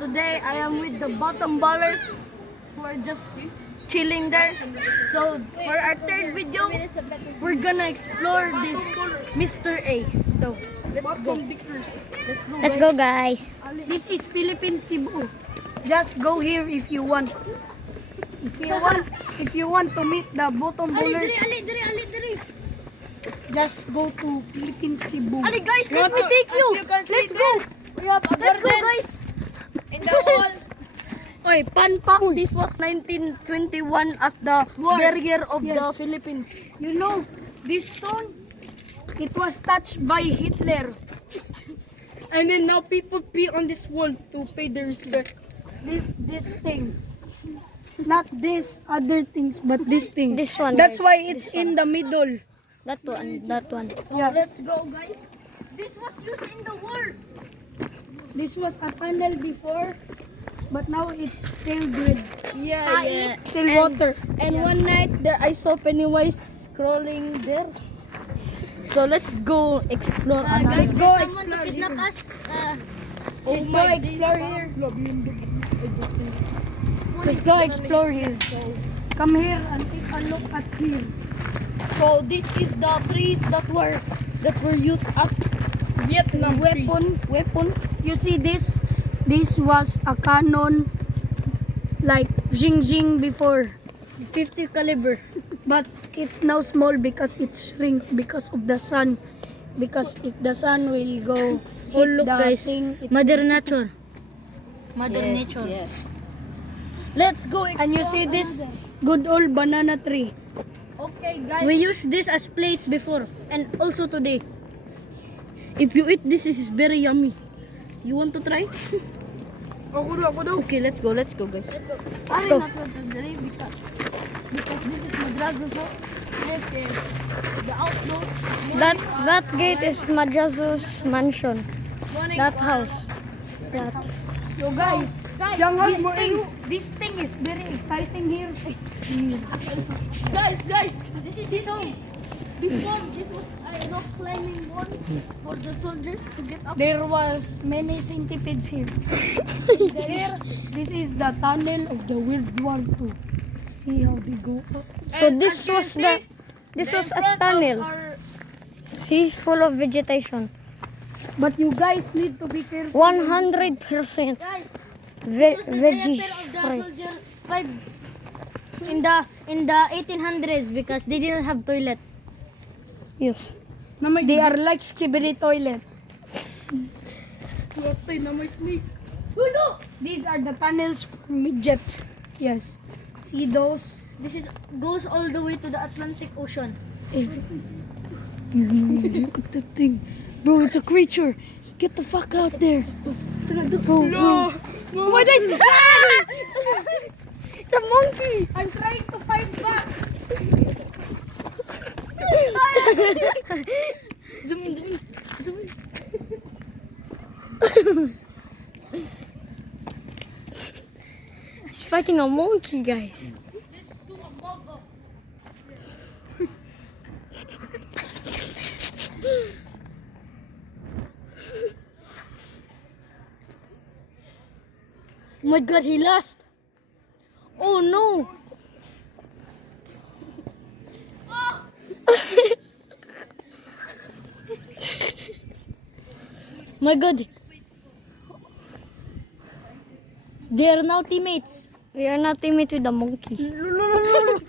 today I am with the bottom ballers who are just chilling there. So for our third video, we're gonna explore this Mr. A. So let's go. Let's go, guys. This is Philippine Cebu. Just go here if you want. If you want to meet the bottom bowlers, just go to Philippine Cebu. Ali guys, let me take you. Let's go. We have a Let's go garden guys. in the wall. Oy, fun fact, this was 1921 at the barrier of the Yes. Philippines. You know, this stone, it was touched by Hitler. And then now people pee on this wall to pay their respect. This thing. Not this other things, but this thing. This one, That's guys. why it's in the middle. That one. Yes. Let's go guys. This was used in the war. This was a tunnel before, but now it's filled with Yeah. still water. And one night there I saw Pennywise crawling there. So let's go explore. Let's go someone to explore kidnap here. us. Let's go explore here. Let's go explore here. Come here and take a look at here. So this is the trees that were used as Vietnam weapon. You see this? This was a cannon like Jing Jing before. 50 caliber. But it's now small because it shrink because of the sun. Because if the sun will go Oh hit look the guys, thing, it Mother Nature. Mother Yes, Nature. yes. Let's go explore. And you see this good old banana tree. Okay guys. We used this as plates before and also today. If you eat this is very yummy. You want to try? Ako daw. Okay, let's go guys. Let's go. Because this is Madrazo shop. This is the outdoor. That gate is Madrazo's mansion. That house. That. So guys, This thing is very exciting here. guys, this is his home. Before this was a rock climbing wall for the soldiers to get up. There was many centipedes here. Here, this is the tunnel of the World War II. See how they go up. So this was a tunnel. See, full of vegetation. But you guys need to be careful. 100% Guys, veggie diaper of the free. soldier 5 in the 1800s because they didn't have toilet. Yes. They are like skibidi toilet. These are the tunnels for midget. Yes. See those? This is goes all the way to the Atlantic Ocean. Look at the thing. Bro, it's a creature. Get the fuck out there. Bro. What is it? It's a monkey. I'm trying to fight back. Zoom in. He's fighting a monkey, guys. Let's do a mug up. Oh my god, he lost. Oh no. My god. They are now teammates. We are not teammates with the monkey. No.